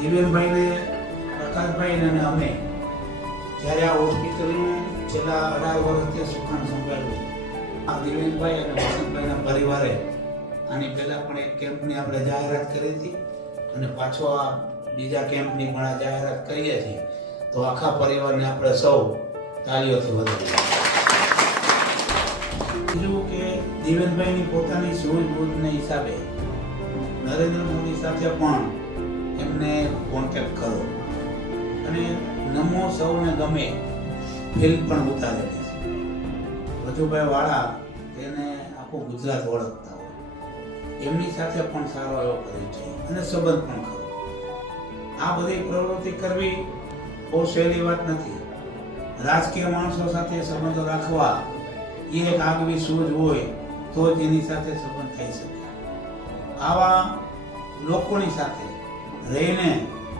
દિવ્યેનભાઈને, પ્રકાશભાઈને અને અમે જ્યારે આ હોસ્પિટલનું છેલ્લા 18 વર્ષથી સુખાન સંભાળ્યું, આ દિવ્યેનભાઈ અને વસંતભાઈના પરિવારે આની પહેલા પણ એક કેમ્પની આપણે જાહેરાત કરી હતી અને પાછો આ બીજા કેમ્પની પણ આ જાહેરાત કરીએ છીએ. તો આખા પરિવારને આપણે સૌ તાળીઓથી વધાવીએ. બીજું કે દિવ્યેનભાઈની પોતાની સૂઝબૂઝના હિસાબે નરેન્દ્ર મોદી સાથે પણ એમને કોન્ટેક્ટ કરો અને નમો સૌને ગમે ફિલ્મ પણ ઉતારેલી છે. રજુભાઈ વાળા તેને આખું ગુજરાત ઓળખતા હોય, એમની સાથે પણ સારો એવો પરિચય અને સંબંધ પણ ખરો. આ બધી પ્રવૃત્તિ કરવી બહુ સહેલી વાત નથી. રાજકીય માણસો સાથે સંબંધો રાખવા એ એક આગવી સૂઝ હોય તો જ એની સાથે સંબંધ થઈ શકે. આવા લોકોની સાથે રહીને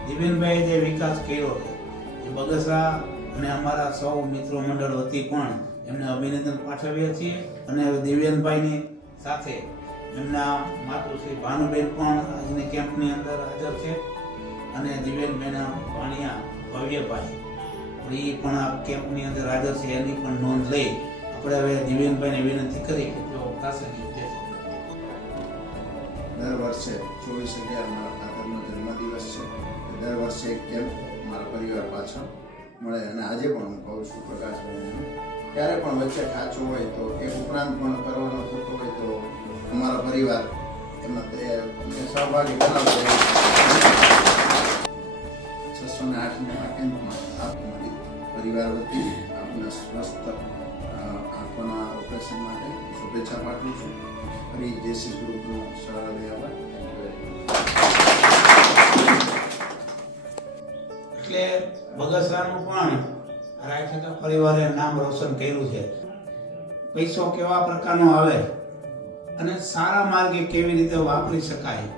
દિવ્યેનભાઈએ જે વિકાસ કર્યો છે એ બગસરા અને અમારા સૌ મિત્રો મંડળ વતી પણ એમને અભિનંદન પાઠવીએ છીએ. અને દિવ્યેનભાઈની સાથે એમના માતુશ્રી ભાનુબેન પણ આજની કેમ્પની અંદર હાજર છે અને દિવ્યેનભાઈના ભાણિયા ભવ્યભાઈ એ પણ આ કેમ્પની અંદર હાજર છે. એની પણ નોંધ લઈ આપણે હવે દિવ્યેનભાઈને વિનંતી કરી કે તેઓ પ્રાસંગિક ઉદ્દેશ. દર વર્ષે 24/11 મારા ફાધરનો જન્મદિવસ છે. દર વર્ષે એક કેમ્પ મારા પરિવાર પાછળ મળે અને આજે પણ હું કહું છું પ્રકાશભાઈને, ક્યારે પણ વચ્ચે ખાચું હોય તો એક ઉપરાંત પણ કરવાનો થતો હોય તો અમારો પરિવાર એમાં તે સહભાગી બનાવશે. 608 કેમ્પમાં આપની પરિવાર વતી આપના સ્વસ્થ આંખોના ઓપરેશન માટે શુભેચ્છા પાઠવું છું. ફરી જેસી ગ્રુપનો સહૃદય આભાર. એટલે બગસરાનું પણ રાયઠકા પરિવારે નામ રોશન કર્યું છે. પૈસો કેવા પ્રકારનો આવે અને સારા માર્ગે કેવી રીતે વાપરી શકાય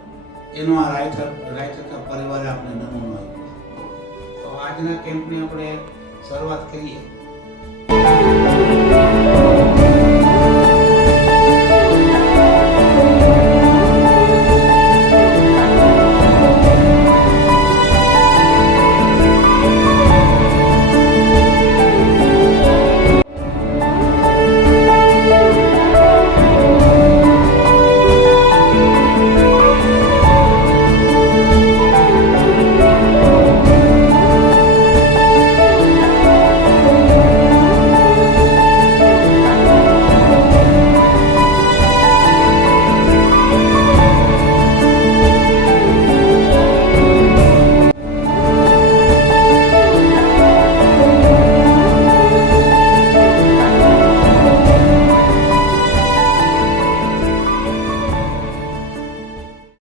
એનો આ રાયઠકા પરિવારે આપણે નમૂનો આપ્યો. તો આજના કેમ્પની આપણે શરૂઆત કરીએ.